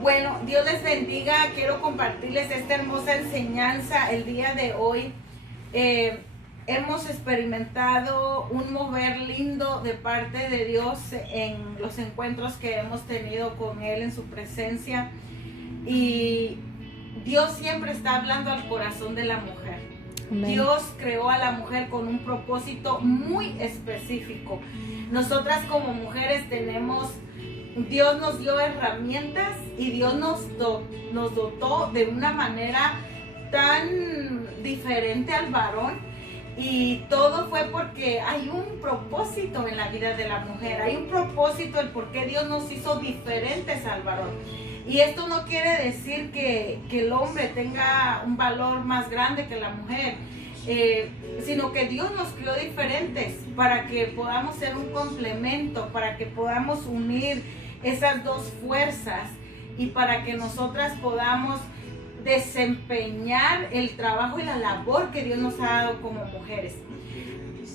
Bueno, Dios les bendiga. Quiero compartirles esta hermosa enseñanza el día de hoy. Hemos experimentado un mover lindo de parte de Dios en los encuentros que hemos tenido con Él en su presencia. Y Dios siempre está hablando al corazón de la mujer. Amén. Dios creó a la mujer con un propósito muy específico. Nosotras como mujeres Dios nos dio herramientas y Dios nos dotó de una manera tan diferente al varón, y todo fue porque hay un propósito en la vida de la mujer, hay un propósito el por qué Dios nos hizo diferentes al varón. Y esto no quiere decir que el hombre tenga un valor más grande que la mujer, sino que Dios nos creó diferentes para que podamos ser un complemento, para que podamos unir esas dos fuerzas y para que nosotras podamos desempeñar el trabajo y la labor que Dios nos ha dado como mujeres.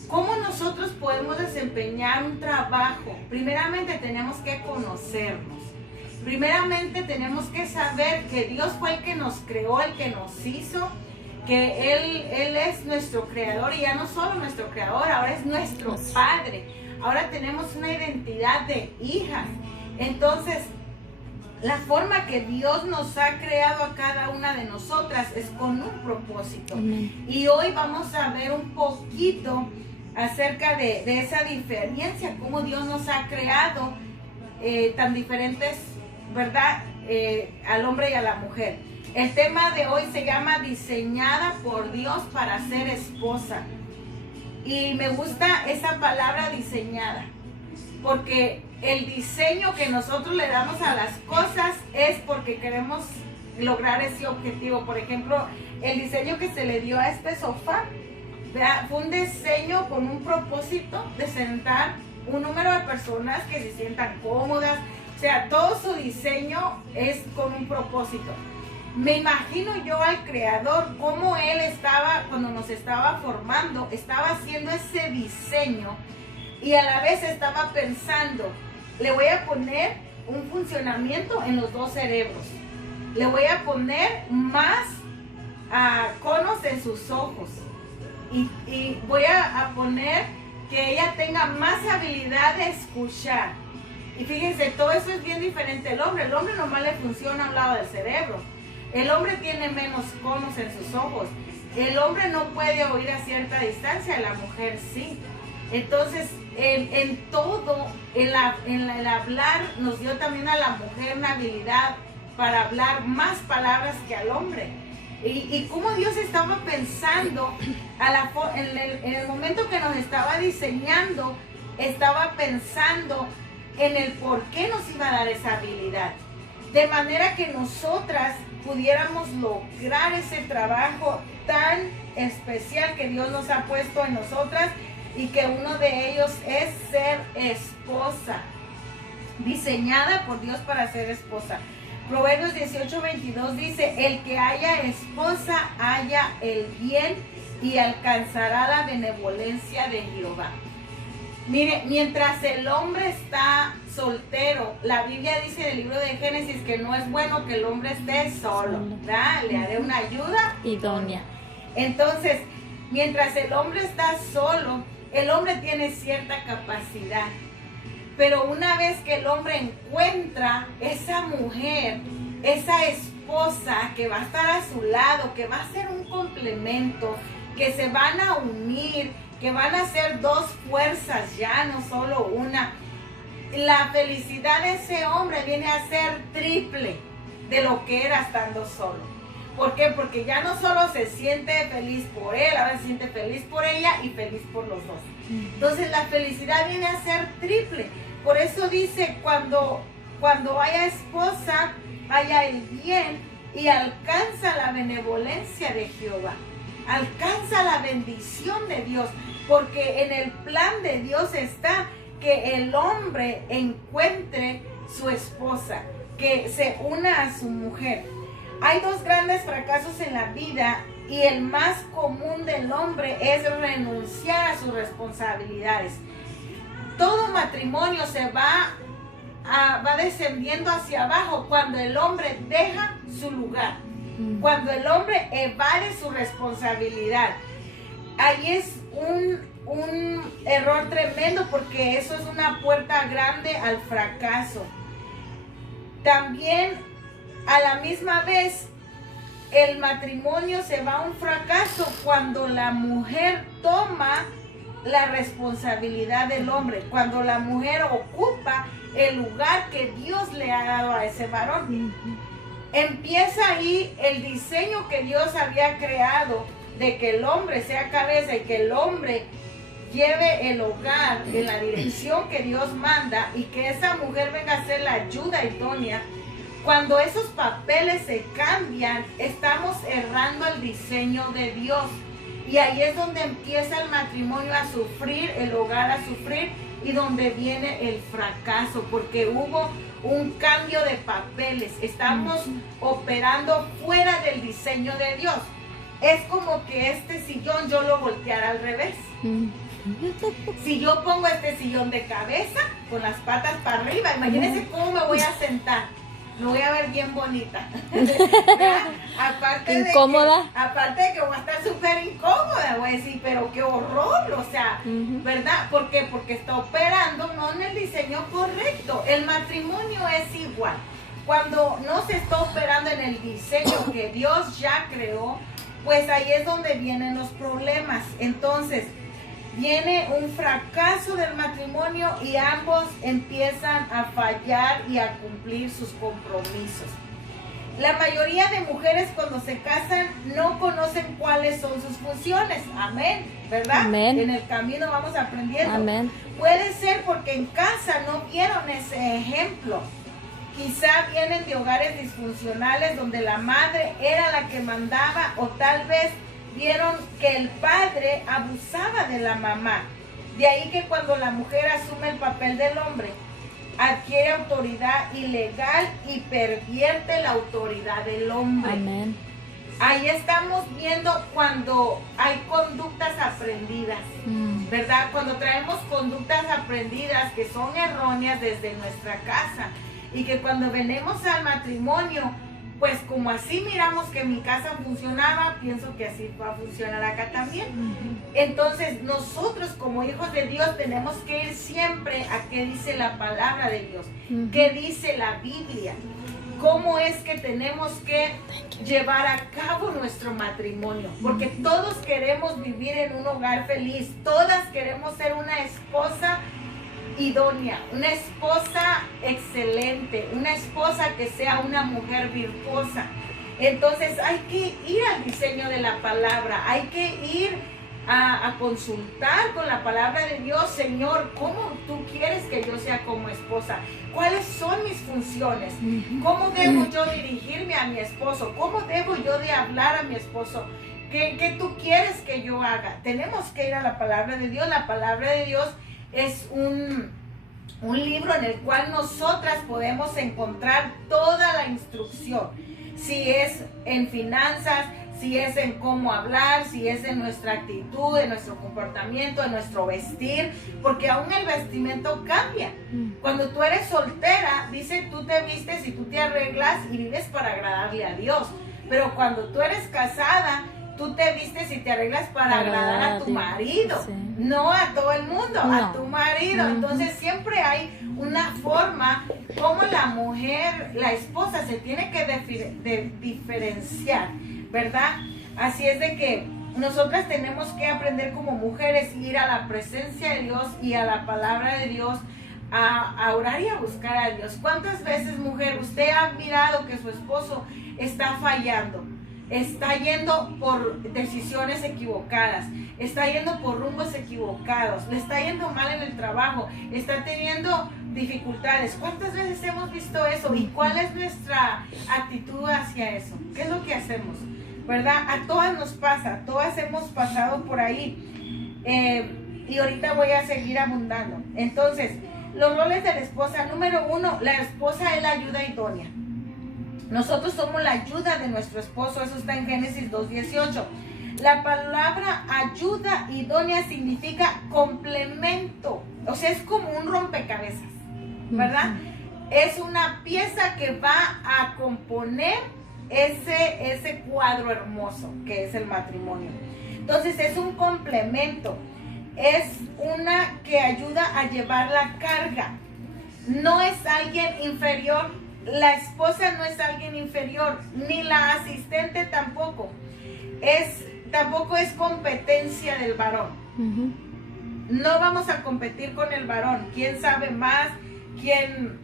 ¿Cómo nosotros podemos desempeñar un trabajo? Primeramente tenemos que conocernos. Primeramente tenemos que saber que Dios fue el que nos creó, el que nos hizo, que Él es nuestro creador, y ya no solo nuestro creador, ahora es nuestro Padre. Ahora tenemos una identidad de hijas. Entonces, la forma que Dios nos ha creado a cada una de nosotras es con un propósito. Amén. Y hoy vamos a ver un poquito acerca de esa diferencia, cómo Dios nos ha creado tan diferentes, ¿verdad? Al hombre y a la mujer. El tema de hoy se llama diseñada por Dios para ser esposa. Y me gusta esa palabra diseñada, porque el diseño que nosotros le damos a las cosas es porque queremos lograr ese objetivo. Por ejemplo, el diseño que se le dio a este sofá, ¿verdad? Fue un diseño con un propósito de sentar un número de personas que se sientan cómodas. O sea, todo su diseño es con un propósito. Me imagino yo al creador, cómo él estaba, cuando nos estaba formando, estaba haciendo ese diseño y a la vez estaba pensando: le voy a poner un funcionamiento en los dos cerebros, le voy a poner más conos en sus ojos, y voy a poner que ella tenga más habilidad de escuchar. Y fíjense, todo eso es bien diferente al hombre. El hombre nomás le funciona a un lado del cerebro. El hombre tiene menos conos en sus ojos. El hombre no puede oír a cierta distancia, la mujer sí. Entonces, en todo, el hablar, nos dio también a la mujer una habilidad para hablar más palabras que al hombre. Y cómo Dios estaba pensando, en el momento que nos estaba diseñando, estaba pensando en el por qué nos iba a dar esa habilidad. De manera que nosotras pudiéramos lograr ese trabajo tan especial que Dios nos ha puesto en nosotras, y que uno de ellos es ser esposa, diseñada por Dios para ser esposa. Proverbios 18:22 dice: el que haya esposa halla el bien y alcanzará la benevolencia de Jehová. Mire, mientras el hombre está soltero, la Biblia dice en el libro de Génesis que no es bueno que el hombre esté solo, ¿verdad? Le haré una ayuda idónea. Entonces, mientras el hombre está solo, el hombre tiene cierta capacidad, pero una vez que el hombre encuentra esa mujer, esa esposa que va a estar a su lado, que va a ser un complemento, que se van a unir, que van a ser dos fuerzas ya, no solo una, la felicidad de ese hombre viene a ser triple de lo que era estando solo. ¿Por qué? Porque ya no solo se siente feliz por él, ahora se siente feliz por ella y feliz por los dos. Entonces la felicidad viene a ser triple. Por eso dice, cuando haya esposa, haya el bien y alcanza la benevolencia de Jehová. Alcanza la bendición de Dios, porque en el plan de Dios está que el hombre encuentre su esposa, que se una a su mujer. Hay dos grandes fracasos en la vida, y el más común del hombre es renunciar a sus responsabilidades. Todo matrimonio se va va descendiendo hacia abajo cuando el hombre deja su lugar, cuando el hombre evade su responsabilidad. Ahí es un error tremendo, porque eso es una puerta grande al fracaso. También a la misma vez el matrimonio se va a un fracaso cuando la mujer toma la responsabilidad del hombre, cuando la mujer ocupa el lugar que Dios le ha dado a ese varón. Empieza ahí el diseño que Dios había creado de que el hombre sea cabeza y que el hombre lleve el hogar en la dirección que Dios manda, y que esa mujer venga a ser la ayuda idónea. Cuando esos papeles se cambian, estamos errando el diseño de Dios, y ahí es donde empieza el matrimonio a sufrir, el hogar a sufrir, y donde viene el fracaso, porque hubo un cambio de papeles. Estamos operando fuera del diseño de Dios. Es como que este sillón yo lo volteara al revés. Si yo pongo este sillón de cabeza, con las patas para arriba, imagínense cómo me voy a sentar. Me voy a ver bien bonita. Aparte incómoda. Aparte de que voy a estar súper incómoda, voy a decir, pero qué horror, o sea, ¿verdad? ¿Por qué? Porque está operando no en el diseño correcto. El matrimonio es igual. Cuando no se está operando en el diseño que Dios ya creó, pues ahí es donde vienen los problemas. Entonces, viene un fracaso del matrimonio y ambos empiezan a fallar y a cumplir sus compromisos. La mayoría de mujeres cuando se casan no conocen cuáles son sus funciones. Amén, ¿verdad? Amén. En el camino vamos aprendiendo. Amén. Puede ser porque en casa no vieron ese ejemplo. Quizá vienen de hogares disfuncionales donde la madre era la que mandaba, o tal vez vieron que el padre abusaba de la mamá. De ahí que cuando la mujer asume el papel del hombre, adquiere autoridad ilegal y pervierte la autoridad del hombre. Amén. Ahí estamos viendo cuando hay conductas aprendidas, ¿verdad? Cuando traemos conductas aprendidas que son erróneas desde nuestra casa, y que cuando venimos al matrimonio, pues como así miramos que mi casa funcionaba, pienso que así va a funcionar acá también. Entonces nosotros como hijos de Dios tenemos que ir siempre a qué dice la palabra de Dios, qué dice la Biblia, cómo es que tenemos que llevar a cabo nuestro matrimonio, porque todos queremos vivir en un hogar feliz, todas queremos ser una esposa idónea, una esposa excelente, una esposa que sea una mujer virtuosa. Entonces hay que ir al diseño de la palabra, hay que ir a consultar con la palabra de Dios. Señor, ¿cómo tú quieres que yo sea como esposa? ¿Cuáles son mis funciones? ¿Cómo debo yo dirigirme a mi esposo? ¿Cómo debo yo de hablar a mi esposo? ¿Qué tú quieres que yo haga? Tenemos que ir a la palabra de Dios. La palabra de Dios es un libro en el cual nosotras podemos encontrar toda la instrucción. Si es en finanzas, si es en cómo hablar, si es en nuestra actitud, en nuestro comportamiento, en nuestro vestir, porque aún el vestimento cambia. Cuando tú eres soltera, dice, tú te vistes y tú te arreglas y vives para agradarle a Dios. Pero cuando tú eres casada, tú te vistes y te arreglas para agradar a tu marido, no a todo el mundo, a tu marido. Entonces siempre hay una forma como la mujer, la esposa se tiene que diferenciar, ¿verdad? Así es de que nosotras tenemos que aprender como mujeres, ir a la presencia de Dios y a la palabra de Dios, a orar y a buscar a Dios. ¿Cuántas veces, mujer, usted ha mirado que su esposo está fallando? Está yendo por decisiones equivocadas, está yendo por rumbos equivocados, le está yendo mal en el trabajo, está teniendo dificultades. ¿Cuántas veces hemos visto eso? ¿Y cuál es nuestra actitud hacia eso? ¿Qué es lo que hacemos? ¿Verdad? A todas nos pasa, todas hemos pasado por ahí. Y ahorita voy a seguir abundando. Entonces, los roles de la esposa. Número 1, la esposa es la ayuda idónea. Nosotros somos la ayuda de nuestro esposo, eso está en Génesis 2:18. La palabra ayuda idónea significa complemento, o sea, es como un rompecabezas, ¿verdad? es una pieza que va a componer ese cuadro hermoso que es el matrimonio. Entonces es un complemento, es una que ayuda a llevar la carga. No es alguien inferior, la esposa no es alguien inferior, ni la asistente tampoco. Tampoco es competencia del varón. No vamos a competir con el varón. ¿Quién sabe más? ¿Quién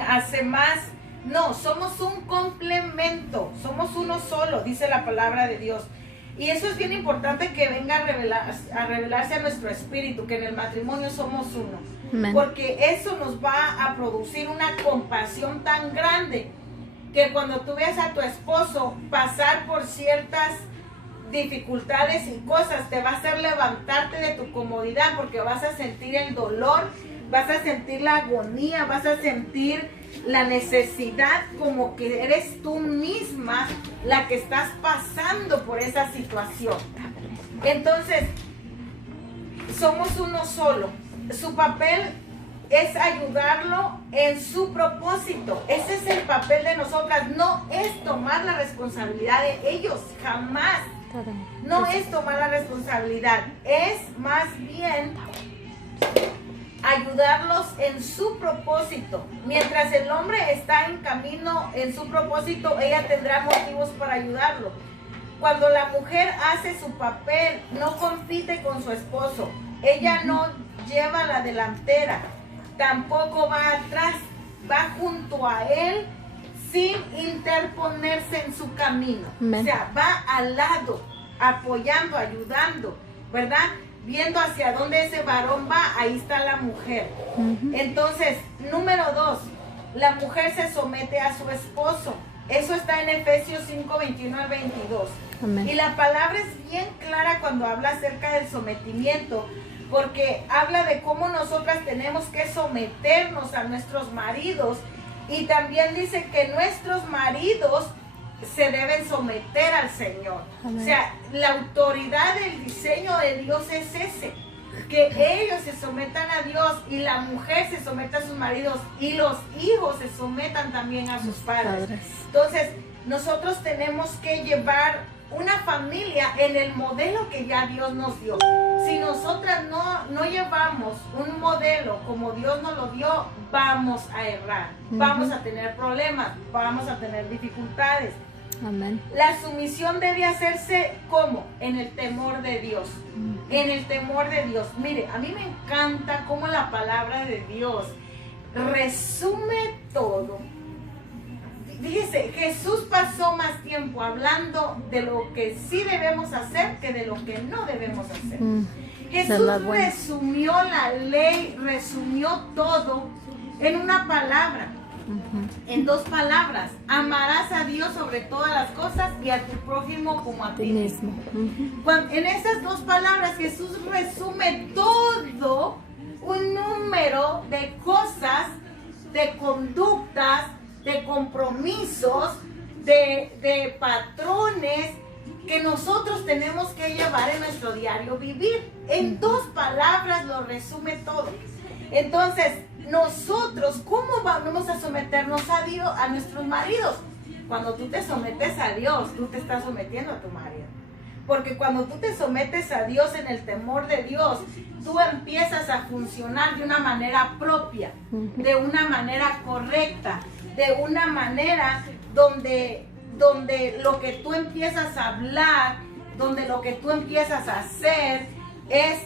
hace más? No, somos un complemento, somos uno solo, dice la palabra de Dios. Y eso es bien importante que venga a revelarse a nuestro espíritu, que en el matrimonio somos uno. Amen. Porque eso nos va a producir una compasión tan grande que cuando tú veas a tu esposo pasar por ciertas dificultades y cosas, te va a hacer levantarte de tu comodidad, porque vas a sentir el dolor, vas a sentir la agonía, vas a sentir la necesidad, como que eres tú misma la que estás pasando por esa situación. Entonces, somos uno solo. Su papel es ayudarlo en su propósito. Ese es el papel de nosotras. No es tomar la responsabilidad de ellos, jamás. No es tomar la responsabilidad, es más bien ayudarlos en su propósito. Mientras el hombre está en camino en su propósito, ella tendrá motivos para ayudarlo. Cuando la mujer hace su papel, no compite con su esposo, ella no lleva la delantera, tampoco va atrás, va junto a él sin interponerse en su camino. O sea, va al lado, apoyando, ayudando, ¿verdad? Viendo hacia dónde ese varón va, ahí está la mujer. Entonces, número 2, la mujer se somete a su esposo. Eso está en Efesios 5, 21 al 22. Amén. Y la palabra es bien clara cuando habla acerca del sometimiento, porque habla de cómo nosotras tenemos que someternos a nuestros maridos, y también dice que nuestros maridos se deben someter al Señor. Amén. O sea, la autoridad del diseño de Dios es ese, que ellos se sometan a Dios y la mujer se someta a sus maridos y los hijos se sometan también a sus padres. Entonces, nosotros tenemos que llevar una familia en el modelo que ya Dios nos dio. Si nosotras no llevamos un modelo como Dios nos lo dio, vamos a errar, vamos a tener problemas, vamos a tener dificultades. Amén. La sumisión debe hacerse ¿cómo? En el temor de Dios. En el temor de Dios. Mire, a mí me encanta cómo la palabra de Dios resume todo. Fíjese, Jesús pasó más tiempo hablando de lo que sí debemos hacer que de lo que no debemos hacer. Jesús resumió la ley, resumió todo en una palabra. En 2 palabras: amarás a Dios sobre todas las cosas y a tu prójimo como a ti mismo. En esas 2 palabras Jesús resume todo un número de cosas, de conductas, de compromisos, de patrones que nosotros tenemos que llevar en nuestro diario vivir. En 2 palabras lo resume todo. Entonces, nosotros, ¿cómo vamos a someternos a Dios, a nuestros maridos? Cuando tú te sometes a Dios, tú te estás sometiendo a tu marido. Porque cuando tú te sometes a Dios en el temor de Dios, tú empiezas a funcionar de una manera propia, de una manera correcta, de una manera donde lo que tú empiezas a hablar, donde lo que tú empiezas a hacer es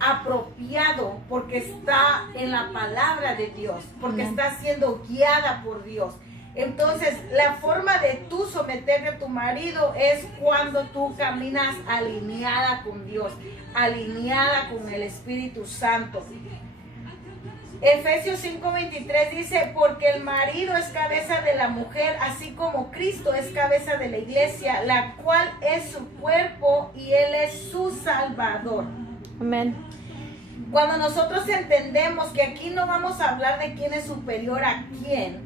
apropiado, porque está en la palabra de Dios, porque está siendo guiada por Dios. Entonces, la forma de tú someterte a tu marido es cuando tú caminas alineada con Dios, alineada con el Espíritu Santo. Efesios 5:23 dice: porque el marido es cabeza de la mujer, así como Cristo es cabeza de la iglesia, la cual es su cuerpo y Él es su Salvador. Amén. Cuando nosotros entendemos que aquí no vamos a hablar de quién es superior a quién,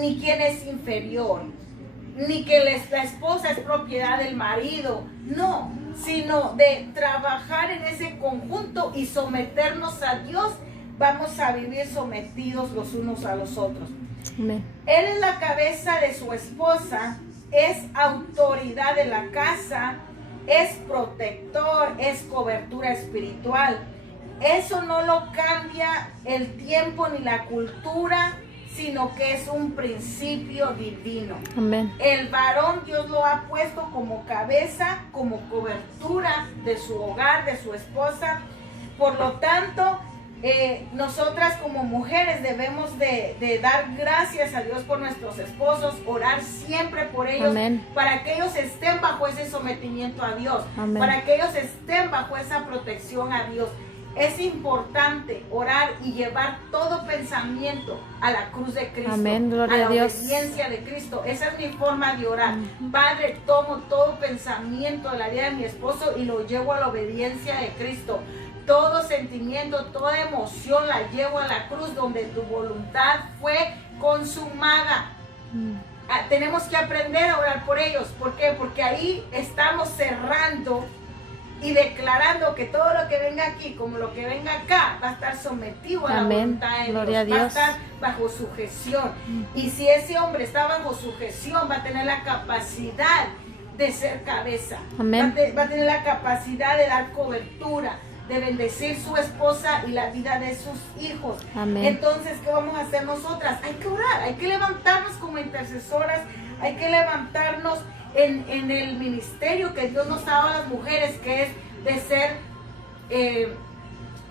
ni quién es inferior, ni que la esposa es propiedad del marido, no, sino de trabajar en ese conjunto y someternos a Dios vamos a vivir sometidos los unos a los otros. Amén. Él es la cabeza de su esposa, es autoridad de la casa, es protector, es cobertura espiritual. Eso no lo cambia el tiempo ni la cultura, sino que es un principio divino. Amén. El varón Dios lo ha puesto como cabeza, como cobertura de su hogar, de su esposa. Por lo tanto, nosotras como mujeres debemos de dar gracias a Dios por nuestros esposos, orar siempre por ellos. Amén. Para que ellos estén bajo ese sometimiento a Dios. Amén. Para que ellos estén bajo esa protección a Dios. Es importante orar y llevar todo pensamiento a la cruz de Cristo. Amén, gloria a la a Dios. obediencia de Cristo. Esa es mi forma de orar. Padre, tomo todo pensamiento de la vida de mi esposo y lo llevo a la obediencia de Cristo. Todo sentimiento, toda emoción la llevo a la cruz donde tu voluntad fue consumada. Tenemos que aprender a orar por ellos. ¿Por qué? Porque ahí estamos cerrando y declarando que todo lo que venga aquí, como lo que venga acá, va a estar sometido a la voluntad de Gloria a Dios, va a Dios. estar bajo sujeción. Y si ese hombre está bajo sujeción, va a tener la capacidad de ser cabeza. Amén. Va a tener la capacidad de dar cobertura, de bendecir su esposa y la vida de sus hijos. Amén. Entonces, ¿qué vamos a hacer nosotras? Hay que orar, hay que levantarnos como intercesoras, hay que levantarnos en el ministerio que Dios nos ha dado a las mujeres, que es de ser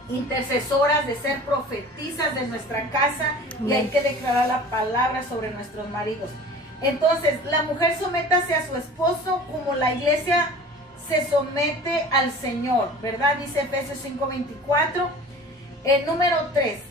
intercesoras, de ser profetizas de nuestra casa. Amén. Y hay que declarar la palabra sobre nuestros maridos. Entonces, la mujer sométase a su esposo como la iglesia se somete al Señor, ¿verdad? Dice Efesios 5:24. Número 3,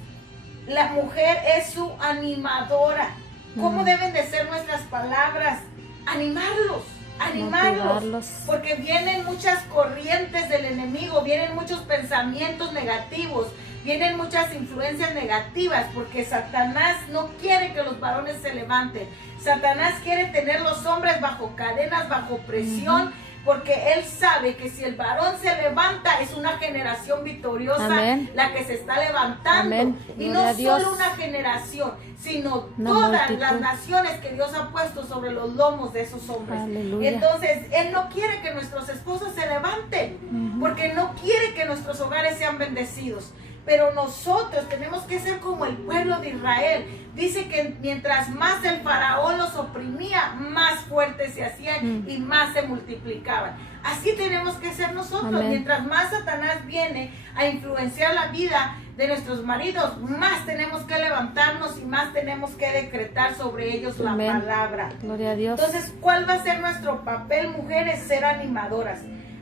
la mujer es su animadora. ¿Cómo deben de ser nuestras palabras? Animarlos, Motivarlos. porque vienen muchas corrientes del enemigo, vienen muchos pensamientos negativos, vienen muchas influencias negativas, porque Satanás no quiere que los varones se levanten. Satanás quiere tener los hombres bajo cadenas, bajo presión, porque él sabe que si el varón se levanta es una generación victoriosa. Amén. La que se está levantando. Amén. Y no solo una generación, sino todas las naciones que Dios ha puesto sobre los lomos de esos hombres. Aleluya. Entonces él no quiere que nuestros esposos se levanten, porque no quiere que nuestros hogares sean bendecidos. Pero nosotros tenemos que ser como el pueblo de Israel. Dice que mientras más el faraón los oprimía, más fuertes se hacían y más se multiplicaban. Así tenemos que ser nosotros. Amén. Mientras más Satanás viene a influenciar la vida de nuestros maridos, más tenemos que levantarnos y más tenemos que decretar sobre ellos Amén. La palabra. Gloria a Dios. Entonces, ¿cuál va a ser nuestro papel, mujeres? Ser animadoras.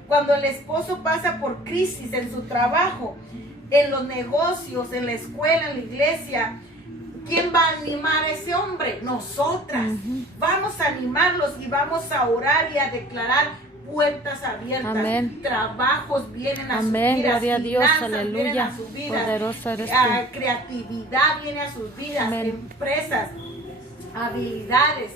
Cuando el esposo pasa por crisis en su trabajo, en los negocios, en la escuela, en la iglesia, ¿quién va a animar a ese hombre? Nosotras. Vamos a animarlos y vamos a orar y a declarar puertas abiertas. Amén. Trabajos vienen a Amén. sus vidas. Gloria a Dios. Aleluya. Vienen a sus vidas. Poderoso eres tú. Creatividad viene a sus vidas. Amén. Empresas, habilidades.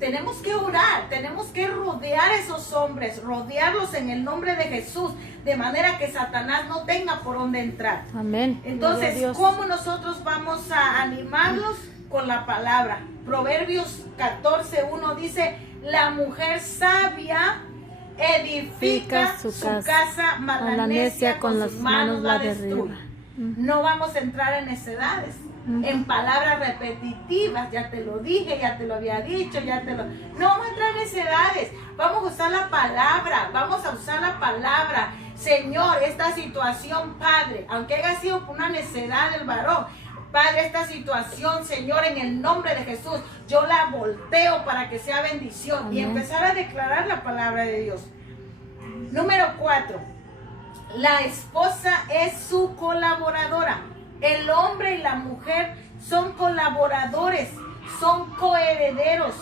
Tenemos que orar, tenemos que rodear a esos hombres, rodearlos en el nombre de Jesús, de manera que Satanás no tenga por dónde entrar. Amén. Entonces, ¿cómo nosotros vamos a animarlos? Con la palabra. Proverbios 14:1 dice, la mujer sabia edifica su casa, mas la necia con las manos la destruye. No vamos a entrar en necedades, en palabras repetitivas. Ya te lo dije, ya te lo había dicho, no vamos a entrar en necedades. Vamos a usar la palabra, Señor, esta situación, Padre, aunque haya sido por una necedad del varón, Padre, esta situación, Señor, en el nombre de Jesús, yo la volteo para que sea bendición. Amén. Y empezar a declarar la palabra de Dios. Número 4. La esposa es su colaboradora. El hombre y la mujer son colaboradores, son coherederos,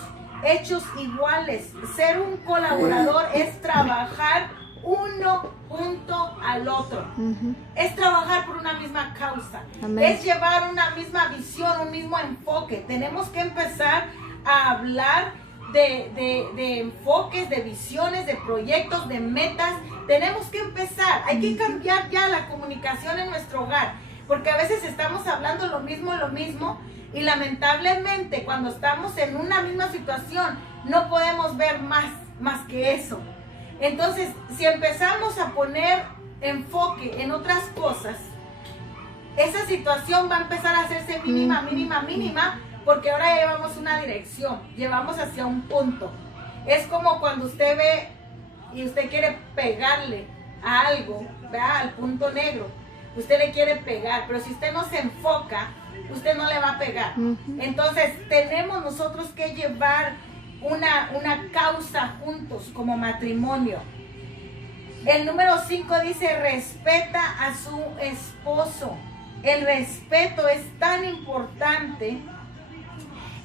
hechos iguales. Ser un colaborador es trabajar uno junto al otro. Es trabajar por una misma causa. Amén. Es llevar una misma visión, un mismo enfoque. Tenemos que empezar a hablar de enfoques, de visiones, de proyectos, de metas. Tenemos que empezar. Hay que cambiar ya la comunicación en nuestro hogar. porque a veces estamos hablando lo mismo, y lamentablemente cuando estamos en una misma situación no podemos ver más que eso. Entonces, si empezamos a poner enfoque en otras cosas, esa situación va a empezar a hacerse mínima, porque ahora llevamos una dirección, llevamos hacia un punto. Es como cuando usted ve y usted quiere pegarle a algo, ¿verdad? Al punto negro. Usted le quiere pegar, pero si usted no se enfoca, usted no le va a pegar. Entonces, tenemos nosotros que llevar una causa juntos como matrimonio. El número 5 dice, respeta a su esposo. El respeto es tan importante.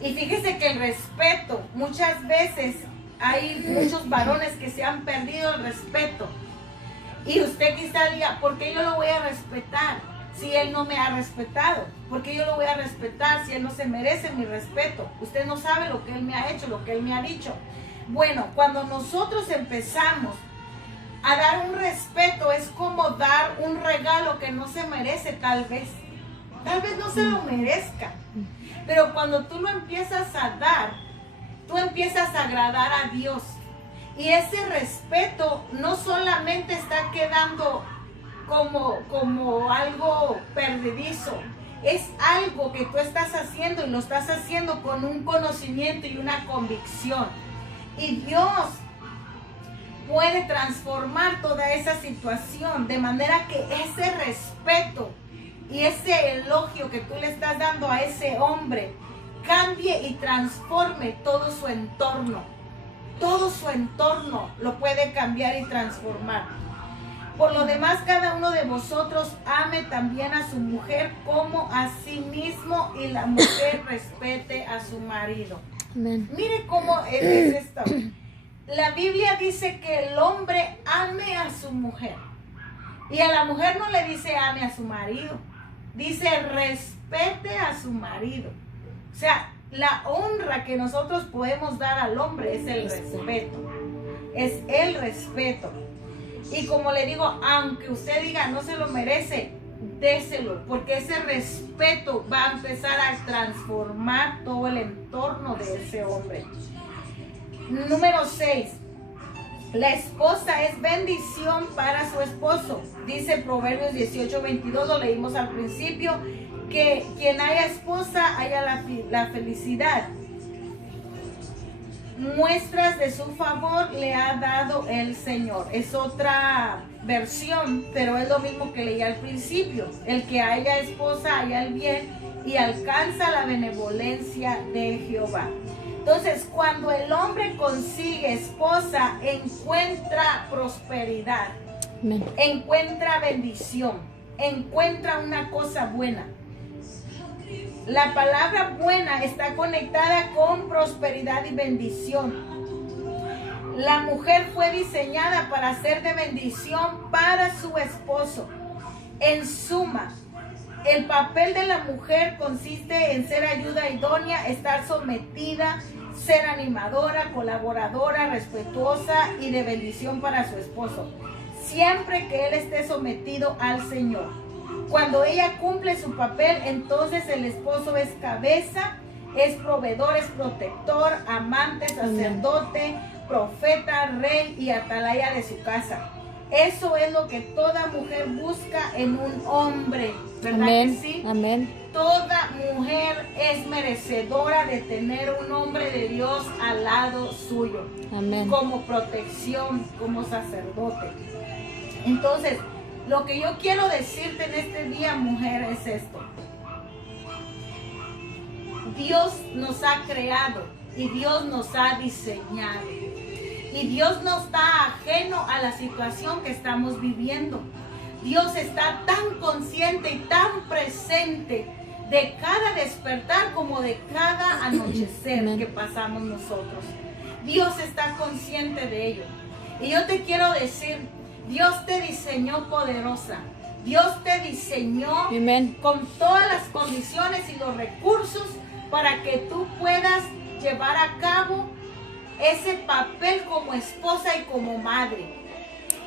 Y fíjese que el respeto, muchas veces hay muchos varones que se han perdido el respeto. Y usted quizá diga, ¿por qué yo lo voy a respetar si él no me ha respetado? ¿Por qué yo lo voy a respetar si él no se merece mi respeto? Usted no sabe lo que él me ha hecho, lo que él me ha dicho. Bueno, cuando nosotros empezamos a dar un respeto, es como dar un regalo que no se merece tal vez no se lo merezca, pero cuando tú lo empiezas a dar, tú empiezas a agradar a Dios, y ese respeto no solamente está quedando como algo perdedizo, es algo que tú estás haciendo y lo estás haciendo con un conocimiento y una convicción, y Dios puede transformar toda esa situación de manera que ese respeto y ese elogio que tú le estás dando a ese hombre cambie y transforme todo su entorno. Todo su entorno lo puede cambiar y transformar. Por lo demás, cada uno de vosotros ame también a su mujer como a sí mismo, y la mujer respete a su marido. Amén. Mire cómo es esto. La Biblia dice que el hombre ame a su mujer, y a la mujer no le dice ame a su marido, dice respete a su marido. O sea, la honra que nosotros podemos dar al hombre es el respeto. Es el respeto. Y como le digo, aunque usted diga no se lo merece, déselo, porque ese respeto va a empezar a transformar todo el entorno de ese hombre. Número 6. La esposa es bendición para su esposo. Dice Proverbios 18:22, lo leímos al principio, que quien haya esposa haya la felicidad. Muestras de su favor le ha dado el Señor. Es otra versión, pero es lo mismo que leí al principio. El que haya esposa haya el bien y alcanza la benevolencia de Jehová. Entonces, cuando el hombre consigue esposa, encuentra prosperidad, Amén. Encuentra bendición, encuentra una cosa buena. La palabra buena está conectada con prosperidad y bendición. La mujer fue diseñada para ser de bendición para su esposo. En suma, el papel de la mujer consiste en ser ayuda idónea, estar sometida, ser animadora, colaboradora, respetuosa y de bendición para su esposo, siempre que él esté sometido al Señor. Cuando ella cumple su papel, entonces el esposo es cabeza, es proveedor, es protector, amante, sacerdote, profeta, rey y atalaya de su casa. Eso es lo que toda mujer busca en un hombre, ¿verdad? Amén. Que sí? Amén. Toda mujer es merecedora de tener un hombre de Dios al lado suyo. Amén. Como protección, como sacerdote. Entonces, lo que yo quiero decirte en este día, mujer, es esto. Dios nos ha creado y Dios nos ha diseñado. Y Dios no está ajeno a la situación que estamos viviendo. Dios está tan consciente y tan presente de cada despertar como de cada anochecer que pasamos nosotros. Dios está consciente de ello. Y yo te quiero decir, Dios te diseñó poderosa. Dios te diseñó con todas las condiciones y los recursos para que tú puedas llevar a cabo ese papel como esposa y como madre.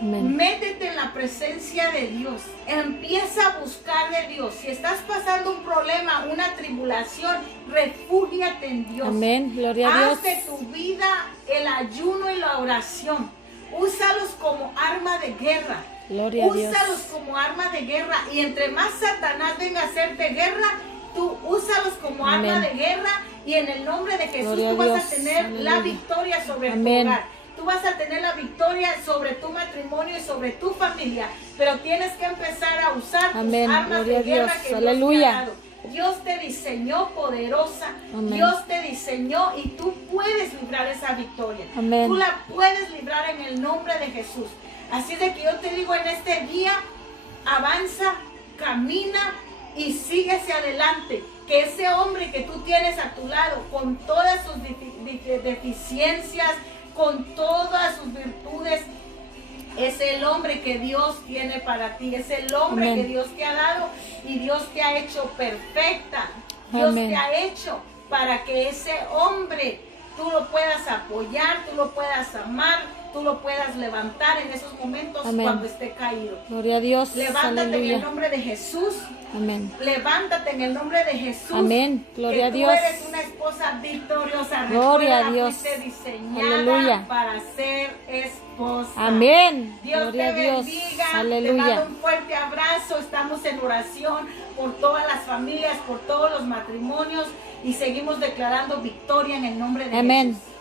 Amén. Métete en la presencia de Dios. Empieza a buscar de Dios. Si estás pasando un problema, una tribulación, refúgiate en Dios. Amén. Gloria a Dios. Haz de tu vida el ayuno y la oración. Úsalos como arma de guerra. Gloria a Dios. Úsalos como arma de guerra. Y entre más Satanás venga a hacerte guerra, tú úsalos como Amén. arma de guerra. Y en el nombre de Jesús Gloria a tú vas Dios. a tener la Aleluya. victoria sobre Amén. tu hogar. Tú vas a tener la victoria sobre tu matrimonio y sobre tu familia. Pero tienes que empezar a usar Amén. tus armas Gloria de a guerra Dios. que Dios Aleluya. te ha dado. Dios te diseñó poderosa. Amén. Dios te diseñó y tú puedes librar esa victoria. Amén. Tú la puedes librar en el nombre de Jesús. Así de que yo te digo en este día, avanza, camina y sigue hacia adelante. Que ese hombre que tú tienes a tu lado, con todas sus deficiencias, con todas sus virtudes, es el hombre que Dios tiene para ti, es el hombre Amén. que Dios te ha dado y Dios te ha hecho perfecta. Dios Amén. te ha hecho para que ese hombre tú lo puedas apoyar, tú lo puedas amar, tú lo puedas levantar en esos momentos Amén. cuando esté caído. Gloria a Dios. Levántate en el Aleluya. nombre de Jesús. Amén. Levántate en el nombre de Jesús. Amén. Gloria a que Dios. Tú eres una esposa victoriosa. Gloria a Recuerda, Dios. fuiste diseñada Aleluya. para ser esposa. Amén. Dios Gloria te a Dios. bendiga. Te Aleluya. mando un fuerte abrazo. Estamos en oración por todas las familias, por todos los matrimonios y seguimos declarando victoria en el nombre de Amén. Jesús.